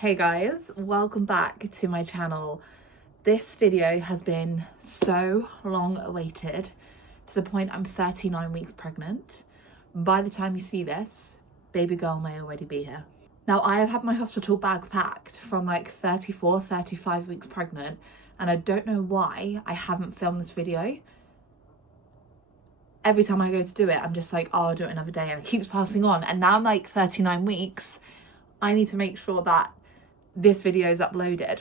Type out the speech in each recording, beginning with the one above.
Hey guys, welcome back to my channel. This video has been so long awaited to the point I'm 39 weeks pregnant. By the time you see this, baby girl may already be here. Now I have had my hospital bags packed from like 34, 35 weeks pregnant, and I don't know why I haven't filmed this video. Every time I go to do it, I'm just like, oh, I'll do it another day, and it keeps passing on. And now I'm like 39 weeks. I need to make sure that this video is uploaded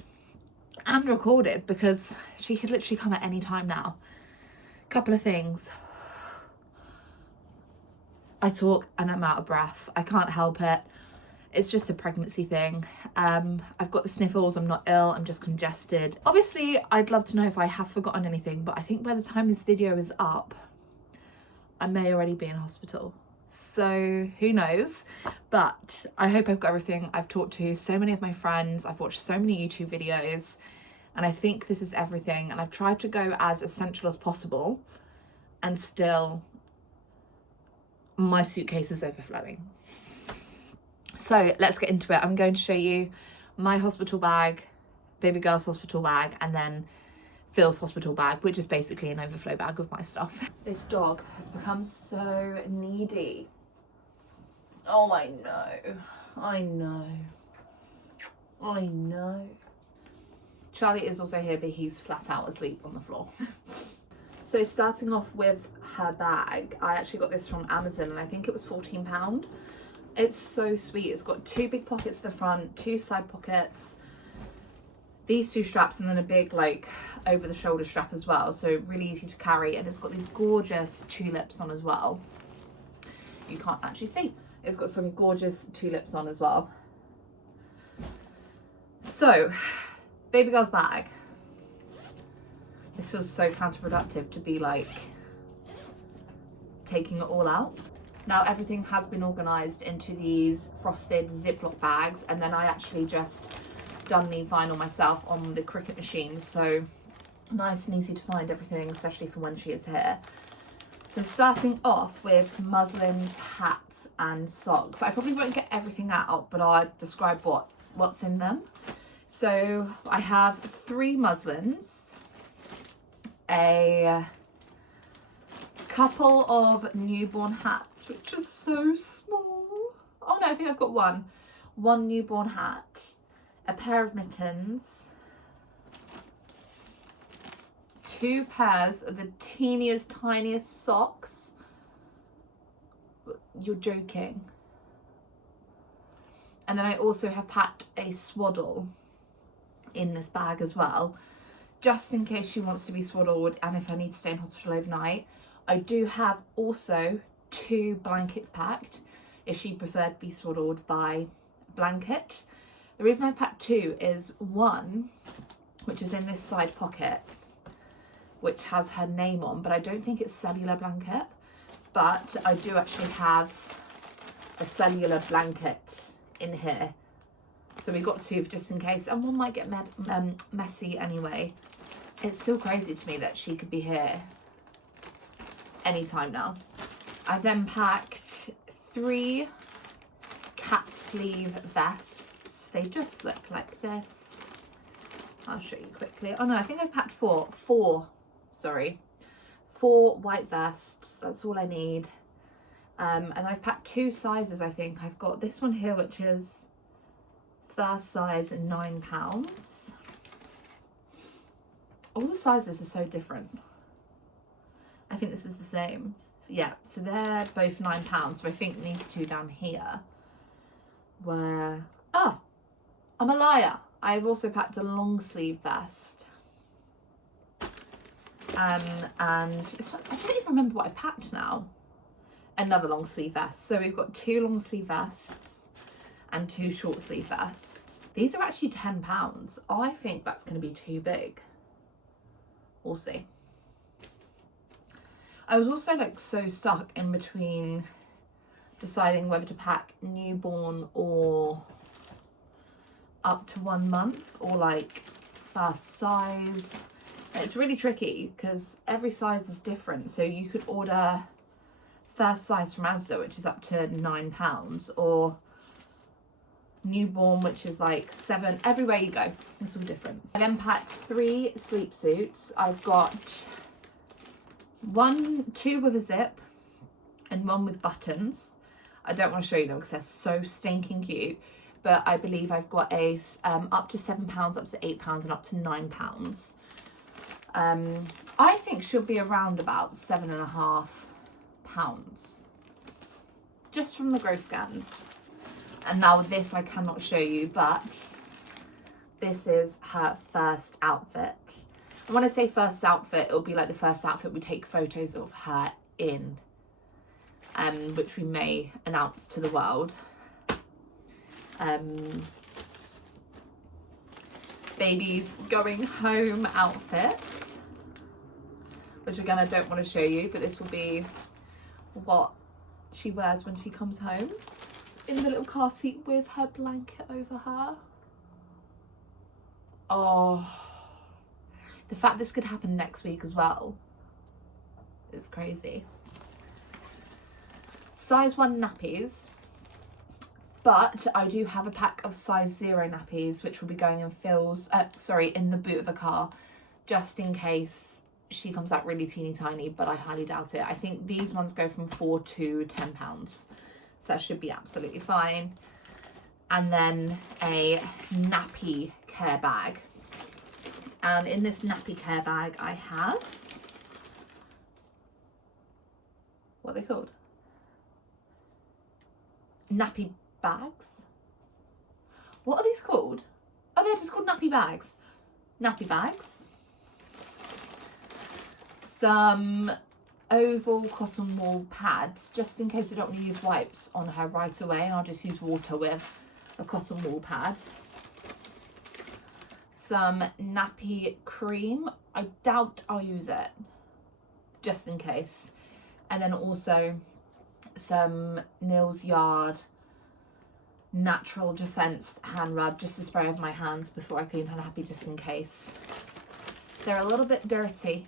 and recorded because she could literally come at any time now. Couple of things. I talk and I'm out of breath. I can't help it. It's just a pregnancy thing. I've got the sniffles. I'm not ill. I'm just congested. Obviously, I'd love to know if I have forgotten anything, but I think by the time this video is up, I may already be in hospital. So who knows, but I hope I've got everything. I've talked to so many of my friends, I've watched so many YouTube videos, and I think this is everything. And I've tried to go as essential as possible, and still my suitcase is overflowing. So let's get into it. I'm going to show you my hospital bag, baby girl's hospital bag, and then Phil's hospital bag, which is basically an overflow bag of my stuff. This dog has become so needy. Oh, I know. Charlie is also here, but he's flat out asleep on the floor. So starting off with her bag, I actually got this from Amazon and I think it was £14. It's so sweet. It's got two big pockets at the front, two side pockets, these two straps, and then a big like over the shoulder strap as well, so really easy to carry. And it's got these gorgeous tulips on as well. You can't actually see. It's got some gorgeous tulips on as well. So baby girl's bag. This feels so counterproductive to be like taking it all out. Now everything has been organised into these frosted Ziploc bags, and then I actually just done the vinyl myself on the Cricut machine, so nice and easy to find everything, especially for when she is here. So starting off with muslins, hats and socks. I probably won't get everything out, but I'll describe what's in them. So I have 3 muslins, a couple of newborn hats, which are so small. Oh no, I think I've got one newborn hat, a pair of mittens, 2 pairs of the teeniest, tiniest socks. You're joking. And then I also have packed a swaddle in this bag as well, just in case she wants to be swaddled and if I need to stay in hospital overnight. I do have also 2 blankets packed if she preferred to be swaddled by blanket. The reason I've packed 2 is one, which is in this side pocket, which has her name on, but I don't think it's cellular blanket. But I do actually have a cellular blanket in here. So we've got 2 just in case, and one might get messy anyway. It's still crazy to me that she could be here anytime now. I've then packed 3 cat sleeve vests. They just look like this. I'll show you quickly. Oh no, I think I've packed 4 white vests. That's all I need. And I've packed 2 sizes, I think. I've got this one here, which is first size, £9. All the sizes are so different. I think this is the same. Yeah, so they're both £9. So I think these 2 down here were, oh, I'm a liar. I've also packed a long sleeve vest. And it's, I don't even remember what I've packed now. Another long sleeve vest. So we've got 2 long sleeve vests and 2 short sleeve vests. These are actually £10. I think that's going to be too big. We'll see. I was also like so stuck in between deciding whether to pack newborn or up to 1 month or like first size. It's really tricky because every size is different. So you could order first size from Asda, which is up to £9, or newborn, which is like 7. Everywhere you go, it's all different. I then packed 3 sleep suits. I've got 2 with a zip and 1 with buttons. I don't want to show you them because they're so stinking cute, but I believe I've got a up to £7, up to £8, and up to £9. I think she'll be around about £7.5, just from the gross scans. And now this I cannot show you, but this is her first outfit. And when I say first outfit, it'll be like the first outfit we take photos of her in, which we may announce to the world. Baby's going home outfit, which again I don't want to show you, but this will be what she wears when she comes home, in the little car seat with her blanket over her. Oh, the fact this could happen next week as well is crazy. Size 1 nappies, but I do have a pack of size 0 nappies, which will be going in in the boot of the car, just in case she comes out really teeny tiny, but I highly doubt it. I think these ones go from £4 to £10, so that should be absolutely fine. And then a nappy care bag. And in this nappy care bag, I have, what are they called? Nappy bags? What are these called? Oh, they're just called nappy bags. Nappy bags. Some oval cotton wool pads, just in case I don't want to use wipes on her right away, and I'll just use water with a cotton wool pad. Some nappy cream. I doubt I'll use it, just in case. And then also some Nils Yard natural defense hand rub, just to spray over my hands before I clean her nappy, just in case. They're a little bit dirty.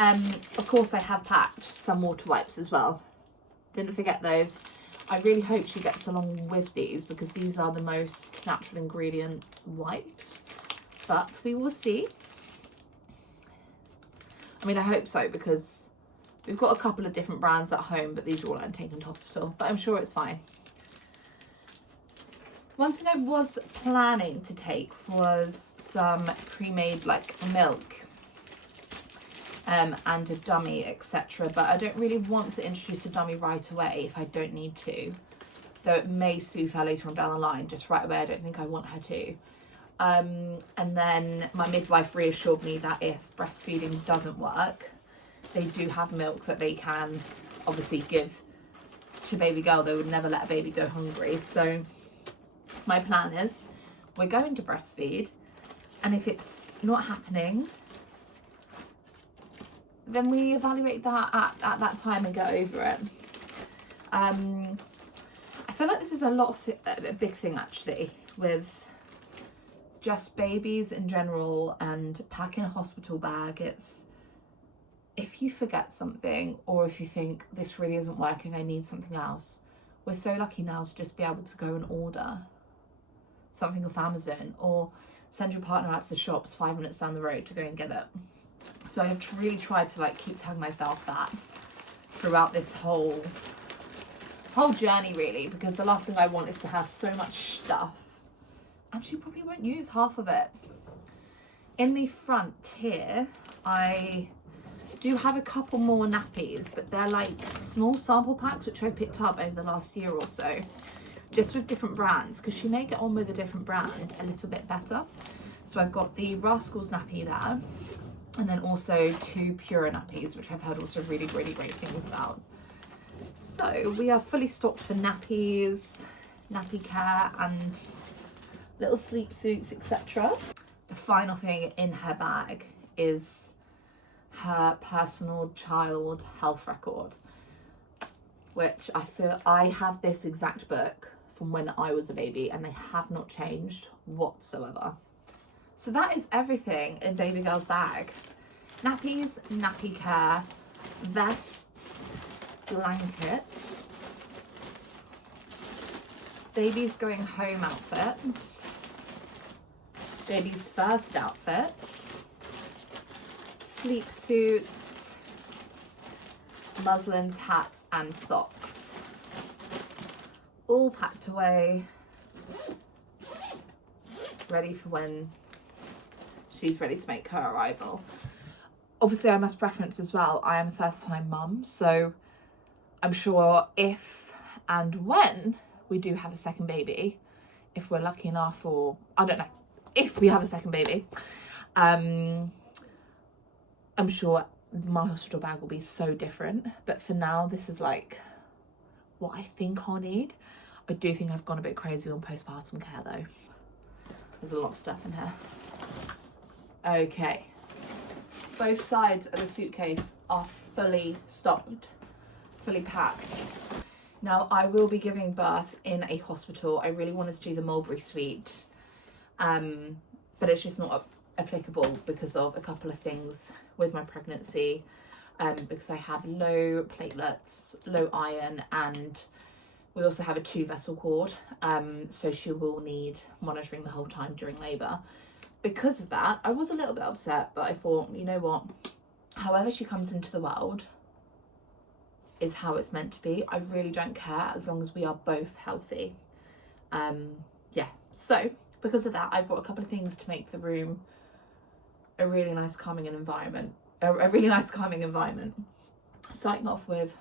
Of course I have packed some water wipes as well. Didn't forget those. I really hope she gets along with these, because these are the most natural ingredient wipes, but we will see. I mean, I hope so, because we've got a couple of different brands at home, but these are all I'm taking to hospital, but I'm sure it's fine. One thing I was planning to take was some pre-made like milk and a dummy, etc. But I don't really want to introduce a dummy right away if I don't need to. Though it may soothe her later on down the line, just right away I don't think I want her to. And then my midwife reassured me that if breastfeeding doesn't work, they do have milk that they can obviously give to baby girl. They would never let a baby go hungry. So my plan is we're going to breastfeed, and if it's not happening, then we evaluate that at that time and get over it. I feel like this is a big thing actually with just babies in general and packing a hospital bag. It's, if you forget something, or if you think this really isn't working, I need something else, we're so lucky now to just be able to go and order something off Amazon, or send your partner out to the shops 5 minutes down the road to go and get it. So I've really tried to like keep telling myself that throughout this whole journey, really, because the last thing I want is to have so much stuff and she probably won't use half of it. In the front here, I do have a couple more nappies, but they're like small sample packs which I picked up over the last year or so, just with different brands, because she may get on with a different brand a little bit better. So I've got the Rascals nappy there, and then also 2 Pura nappies, which I've heard also really, really great things about. So we are fully stocked for nappies, nappy care, and little sleep suits, etc. The final thing in her bag is her personal child health record, which I feel I have this exact book from when I was a baby, and they have not changed whatsoever. So that is everything in baby girl's bag. Nappies, nappy care, vests, blankets, Baby's going home outfit. Baby's first outfit. Sleep suits. Muslins, hats and socks. All packed away. Ready for when she's ready to make her arrival. Obviously, I must preference as well, I am a first-time mum, so I'm sure if and when we do have a second baby, if we're lucky enough, or I don't know, if we have a second baby, I'm sure my hospital bag will be so different. But for now, this is like what I think I'll need. I do think I've gone a bit crazy on postpartum care though. There's a lot of stuff in here. Okay. Both sides of the suitcase are fully stocked, fully packed. Now, I will be giving birth in a hospital. I really wanted to do the Mulberry Suite, but it's just not applicable because of a couple of things with my pregnancy, because I have low platelets, low iron, and we also have a 2-vessel cord, so she will need monitoring the whole time during labour. Because of that, I was a little bit upset, but I thought, you know what, however she comes into the world is how it's meant to be. I really don't care as long as we are both healthy. Yeah, so because of that, I brought a couple of things to make the room a really nice calming environment. Starting off with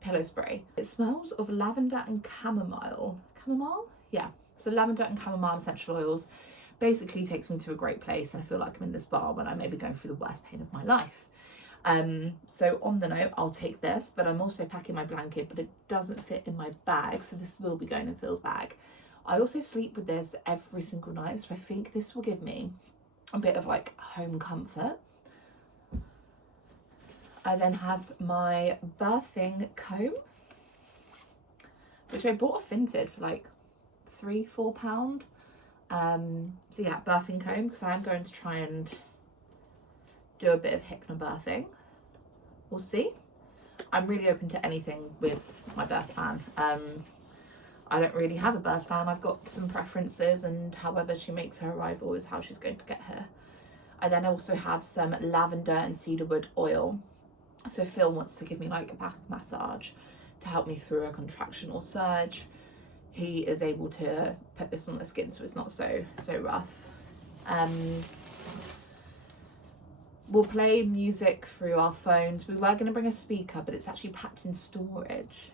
pillow spray. It smells of lavender and chamomile. Chamomile? Yeah. So lavender and chamomile essential oils basically takes me to a great place, and I feel like I'm in this bar when I may be going through the worst pain of my life. So on the note, I'll take this, but I'm also packing my blanket, but it doesn't fit in my bag, so this will be going in Phil's bag. I also sleep with this every single night, so I think this will give me a bit of like home comfort. I then have my birthing comb, which I bought off Vinted for like £3-4. So yeah, birthing comb, because I'm going to try and do a bit of hypnobirthing. We'll see. I'm really open to anything with my birth plan. I don't really have a birth plan. I've got some preferences, and however she makes her arrival is how she's going to get here. I then also have some lavender and cedarwood oil. So if Phil wants to give me like a back massage to help me through a contractional surge, he is able to put this on the skin so it's not so rough. We'll play music through our phones. We were going to bring a speaker, but it's actually packed in storage,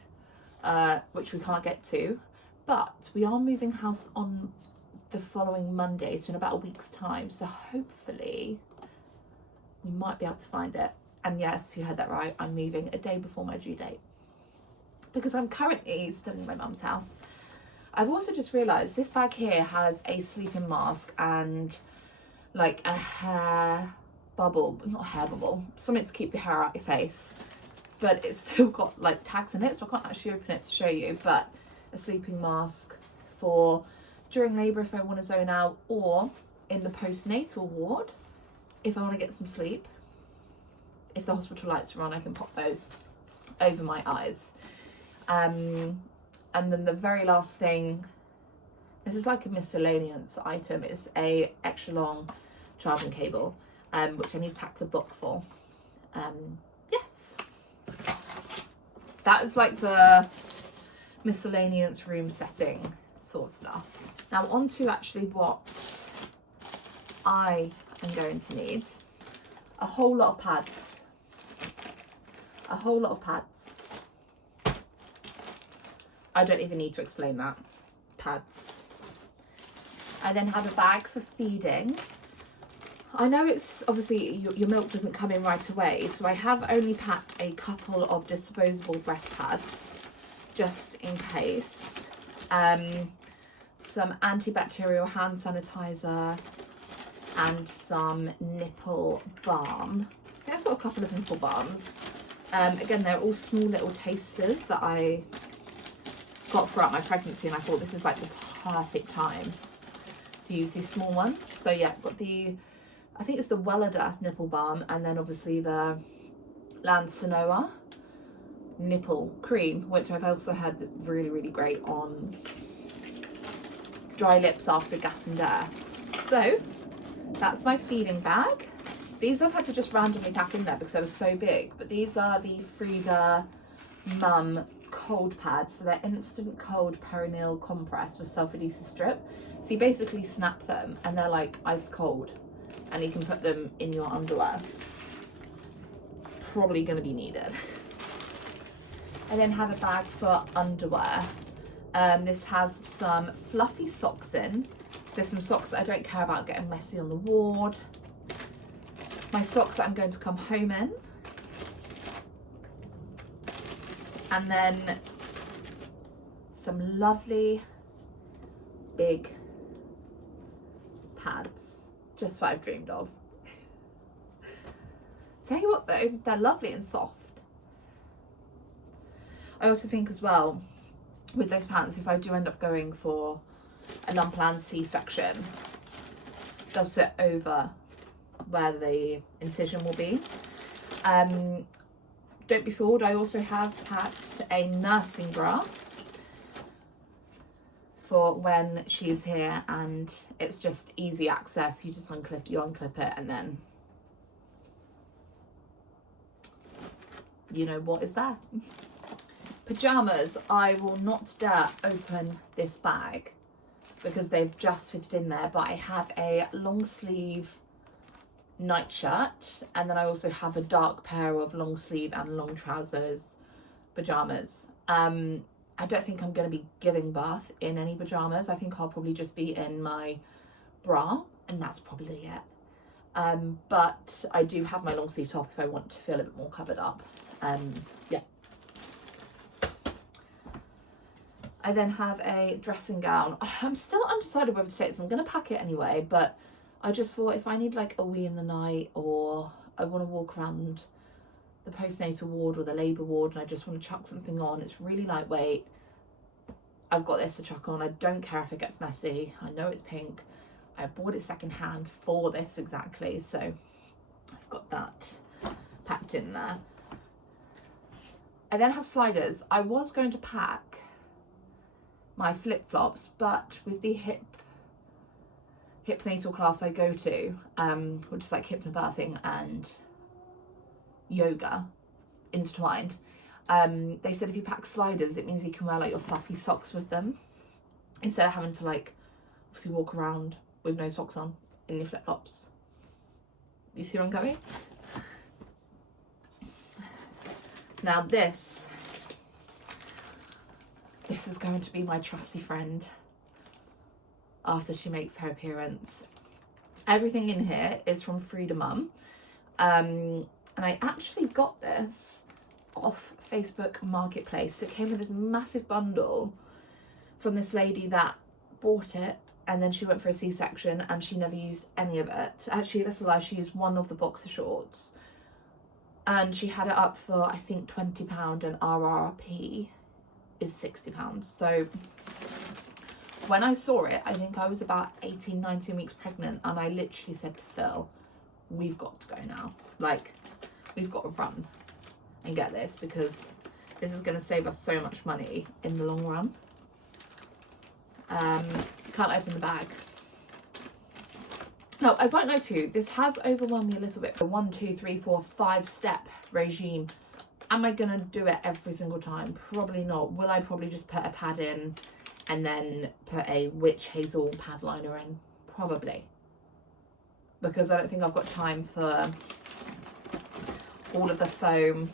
which we can't get to. But we are moving house on the following Monday, so in about a week's time. So hopefully we might be able to find it. And yes, you heard that right, I'm moving a day before my due date, because I'm currently still in my mum's house. I've also just realised this bag here has a sleeping mask and like a hair bubble, not a hair bubble, something to keep the hair out your face, but it's still got like tags in it, so I can't actually open it to show you. But a sleeping mask for during labour if I want to zone out, or in the postnatal ward if I want to get some sleep. If the hospital lights are on, I can pop those over my eyes. And then the very last thing, this is like a miscellaneous item, it's a extra long charging cable, which I need to pack the book for. Yes, that is like the miscellaneous room setting sort of stuff. Now on to actually what I am going to need. A whole lot of pads. A whole lot of pads. I don't even need to explain that. Pads. I then have a bag for feeding. I know it's obviously your milk doesn't come in right away, so I have only packed a couple of disposable breast pads just in case. Some antibacterial hand sanitizer and some nipple balm. I think I've got a couple of nipple balms. Again, they're all small little tasters that I got throughout my pregnancy, and I thought this is like the perfect time to use these small ones. So yeah, I've got the, I think it's the Wellada nipple balm, and then obviously the Lansanoa nipple cream, which I've also had really, really great on dry lips after gas and air. So that's my feeding bag. These I've had to just randomly pack in there because they were so big, but these are the Frida Mum cold pads. So they're instant cold perineal compress with self-adhesive strip. So you basically snap them and they're like ice cold, and you can put them in your underwear. Probably going to be needed. I then have a bag for underwear. This has some fluffy socks in. So some socks that I don't care about getting messy on the ward. My socks that I'm going to come home in. And then some lovely big pads. Just what I've dreamed of. Tell you what though, they're lovely and soft. I also think as well, with those pants, if I do end up going for an unplanned C-section, they'll sit over where the incision will be. Don't be fooled, I also have packed a nursing bra for when she's here, and it's just easy access. You just unclip it, and then you know what is there. Pyjamas, I will not dare open this bag because they've just fitted in there, but I have a long sleeve nightshirt, and then I also have a dark pair of long sleeve and long trousers pyjamas. I don't think I'm going to be giving birth in any pyjamas. I think I'll probably just be in my bra, and that's probably it. But I do have my long sleeve top if I want to feel a bit more covered up. Yeah. I then have a dressing gown. I'm still undecided whether to take this. I'm going to pack it anyway, but I just thought if I need like a wee in the night, or I want to walk around the postnatal ward or the labour ward and I just want to chuck something on, it's really lightweight. I've got this to chuck on. I don't care if it gets messy. I know it's pink. I bought it secondhand for this exactly, so I've got that packed in there. I then have sliders. I was going to pack my flip-flops, but with the hypnatal class I go to, which is like hypnobirthing and yoga intertwined, they said if you pack sliders, it means you can wear like your fluffy socks with them instead of having to like obviously walk around with no socks on in your flip-flops. You see where I'm going? Now this is going to be my trusty friend after she makes her appearance. Everything in here is from Frida Mum, and I actually got this off Facebook Marketplace. It came with this massive bundle from this lady that bought it, and then she went for a C-section and she never used any of it. Actually, that's a lie, she used one of the boxer shorts and she had it up for I think £20, and RRP is £60. So when I saw it, I think I was about 18, 19 weeks pregnant, and I literally said to Phil, we've got to go now. Like, we've got to run and get this, because this is going to save us so much money in the long run. Can't open the bag. No, I won't lie to you, this has overwhelmed me a little bit. The 1, 2, 3, 4, 5 step regime. Am I gonna do it every single time? Probably not. Will I probably just put a pad in and then put a witch hazel pad liner in? Probably. Because I don't think I've got time for all of the foam,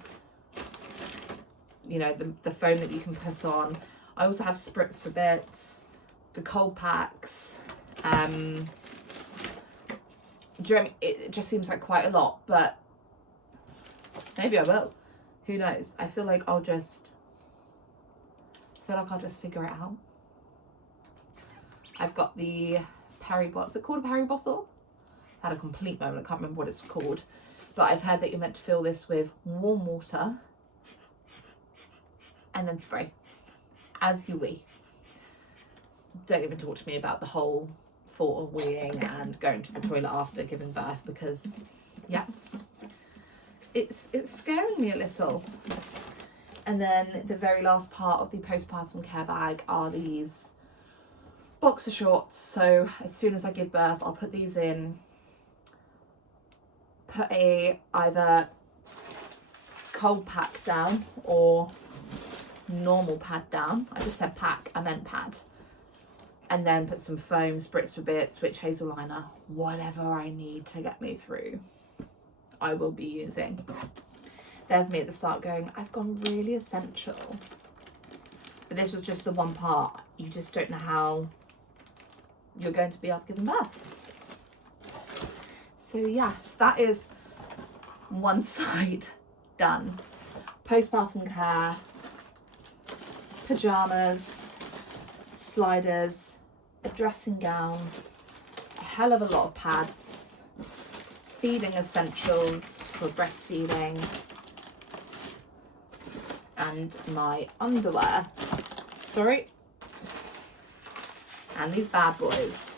you know, the foam that you can put on. I also have spritz for bits, the cold packs. Do you know what I mean? It just seems like quite a lot, but maybe I will. Who knows? I feel like I'll just figure it out. I've got the Perry bottle. Is it called a Perry bottle? I had a complete moment. I can't remember what it's called. But I've heard that you're meant to fill this with warm water and then spray as you wee. Don't even talk to me about the whole thought of weeing and going to the toilet after giving birth, because yeah, it's scaring me a little. And then the very last part of the postpartum care bag are these boxer shorts. So as soon as I give birth, I'll put these in, put a either cold pack down or normal pad down. I just said pack, I meant pad. And then put some foam, spritz for bits, witch hazel liner, whatever I need to get me through, I will be using. There's me at the start going, I've gone really essential. But this was just the one part. You just don't know how you're going to be able to give them birth. So yes, that is one side done. Postpartum care, pyjamas, sliders, a dressing gown, a hell of a lot of pads, feeding essentials for breastfeeding, and my underwear. Sorry. And these bad boys.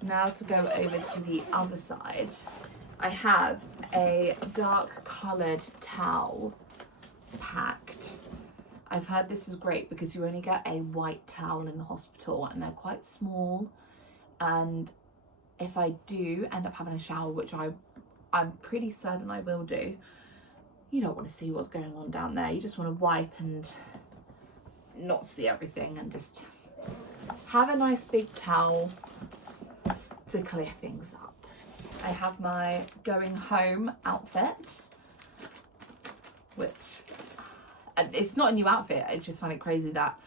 Now to go over to the other side, I have a dark coloured towel packed. I've heard this is great because you only get a white towel in the hospital and they're quite small, and if I do end up having a shower, which I'm pretty certain I will do, you don't want to see what's going on down there. You just want to wipe and not see everything and just have a nice big towel to clear things up. I have my going home outfit, which, and it's not a new outfit, I just find it crazy that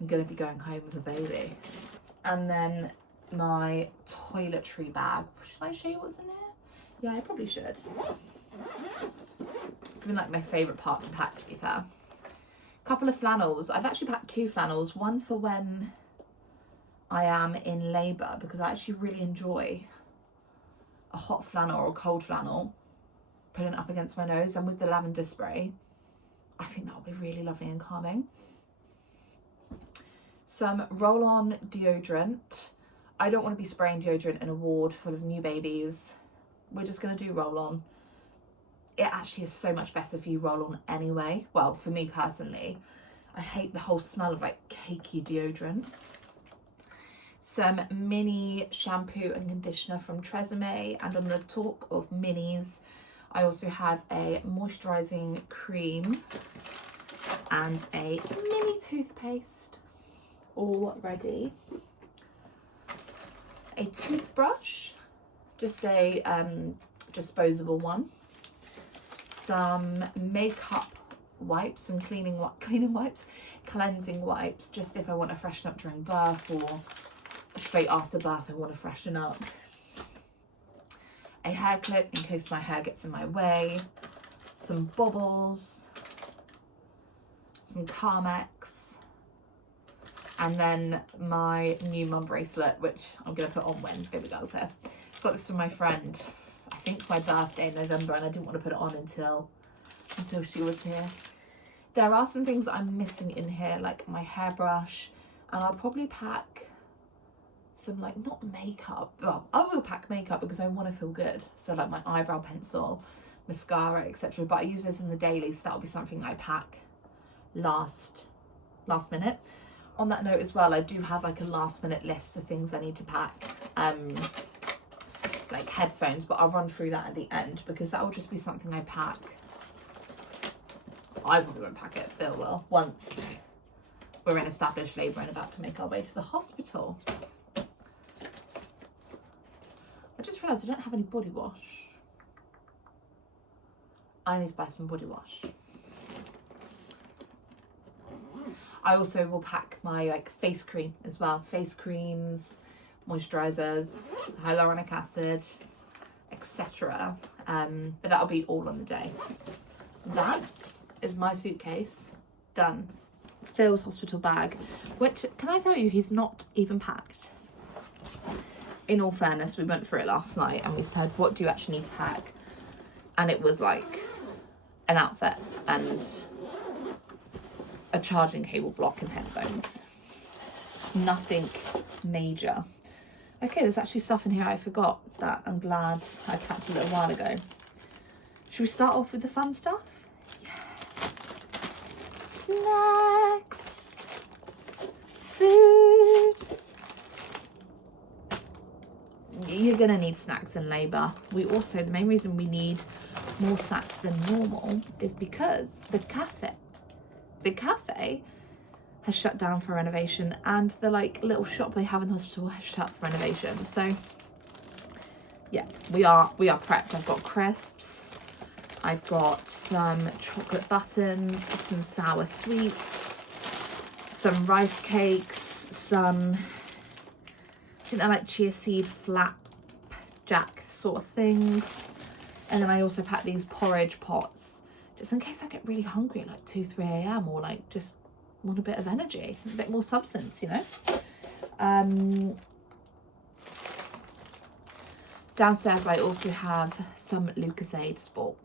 I'm going to be going home with a baby. And then my toiletry bag. Should I show you what's in here? Yeah, I probably should. It's been like my favourite part to pack, to be fair. Couple of flannels. I've actually packed 2 flannels. One for when I am in labour, because I actually really enjoy a hot flannel or a cold flannel, putting it up against my nose, and with the lavender spray, I think that would be really lovely and calming. Some roll-on deodorant. I don't want to be spraying deodorant in a ward full of new babies. We're just going to do roll-on. It actually is so much better for you roll-on anyway. Well, for me personally, I hate the whole smell of like cakey deodorant. Some mini shampoo and conditioner from Tresemme, and on the talk of minis, I also have a moisturising cream and a mini toothpaste all ready. A toothbrush, just a disposable one. Some makeup wipes, some cleaning wipes, cleansing wipes, just if I want to freshen up during birth or straight after birth I want to freshen up. A hair clip in case my hair gets in my way. Some bobbles. Some Carmex. And then my new mum bracelet, which I'm going to put on when baby girl's here. Got this from my friend. I think it's my birthday in November, and I didn't want to put it on until she was here. There are some things that I'm missing in here, like my hairbrush, and I'll probably pack some, like, not makeup, well, I will pack makeup because I want to feel good, so like my eyebrow pencil, mascara, etc. But I use those in the daily, so that'll be something I pack last minute. On that note as well, I do have like a last minute list of things I need to pack, like headphones, but I'll run through that at the end because that will just be something I pack. I probably won't pack it, Phil will, once we're in established labour and about to make our way to the hospital. I just realised I don't have any body wash. I need to buy some body wash. I also will pack my like face cream as well. Face creams, moisturisers, hyaluronic acid, etc. But that'll be all on the day. That is my suitcase done. Phil's hospital bag, which, can I tell you, he's not even packed. In all fairness, we went through it last night and we said, what do you actually need to pack? And it was like an outfit and a charging cable block and headphones. Nothing major. Okay, there's actually stuff in here I forgot that I'm glad I packed a little while ago. Should we start off with the fun stuff? Yeah. Snacks, food, you're gonna need snacks in labour. We also, the main reason we need more snacks than normal is because the cafe has shut down for renovation, and the like little shop they have in the hospital has shut for renovation. So yeah, we are prepped. I've got crisps, I've got some chocolate buttons, some sour sweets, some rice cakes, some, I think they're like chia seed flapjack sort of things. And then I also pack these porridge pots just in case I get really hungry at like 2-3 a.m. or like just want a bit of energy, a bit more substance, you know. Downstairs I also have some Lucozade Sport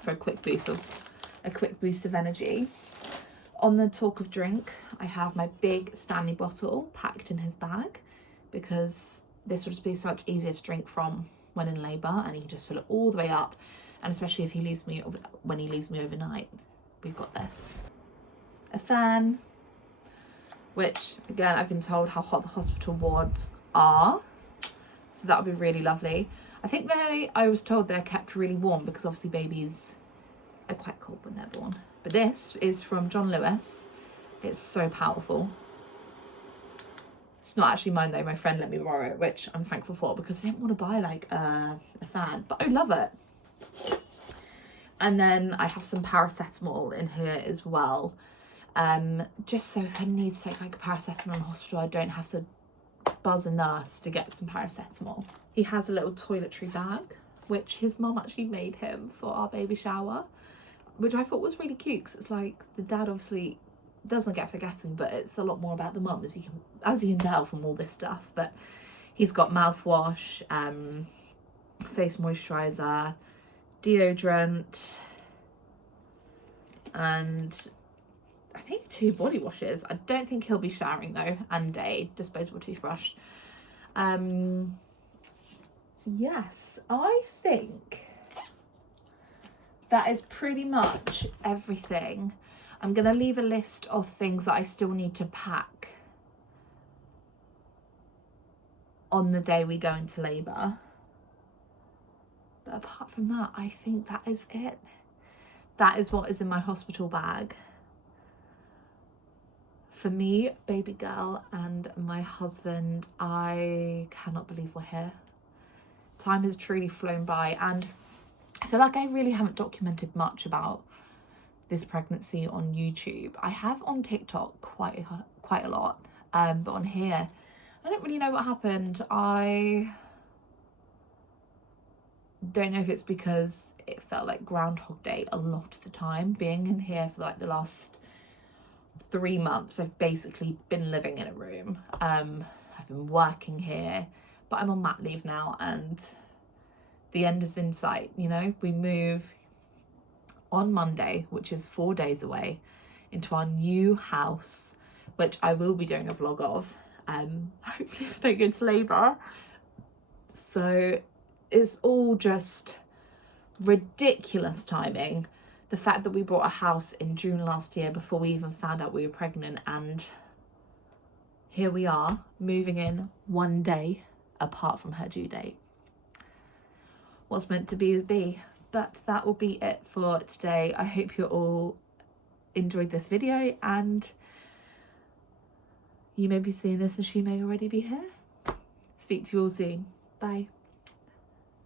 for a quick boost of energy. On the talk of drink, I have my big Stanley bottle packed in his bag because this would just be so much easier to drink from when in labour, and he can just fill it all the way up. And especially if he leaves me overnight, we've got this. A fan, which again I've been told how hot the hospital wards are, so that would be really lovely. I think I was told they're kept really warm because obviously babies are quite cold when they're born. But this is from John Lewis. It's so powerful. It's not actually mine though, my friend let me borrow it, which I'm thankful for because I didn't want to buy like a fan, but I love it. And then I have some paracetamol in here as well. Just so if I need to take like a paracetamol in hospital, I don't have to buzz a nurse to get some paracetamol. He has a little toiletry bag, which his mum actually made him for our baby shower, which I thought was really cute because it's like the dad obviously doesn't get forgetting, but it's a lot more about the mum, as you can tell from all this stuff. But he's got mouthwash, face moisturizer, deodorant, and I think 2 body washes. I don't think he'll be showering though, and a disposable toothbrush. Yes, I think that is pretty much everything. I'm going to leave a list of things that I still need to pack on the day we go into labour. But apart from that, I think that is it. That is what is in my hospital bag. For me, baby girl, and my husband, I cannot believe we're here. Time has truly flown by, and I feel like I really haven't documented much about this pregnancy on YouTube. I have on TikTok quite a lot, but on here I don't really know what happened. I don't know if it's because it felt like Groundhog Day a lot of the time. Being in here for like the last 3 months, I've basically been living in a room. I've been working here, but I'm on mat leave now and the end is in sight, you know. We move on Monday, which is 4 days away, into our new house, which I will be doing a vlog of, hopefully if I don't go into labour. So it's all just ridiculous timing. The fact that we bought a house in June last year before we even found out we were pregnant, and here we are moving in 1 day apart from her due date. What's meant to be is be. But that will be it for today. I hope you all enjoyed this video, and you may be seeing this and she may already be here. Speak to you all soon. Bye.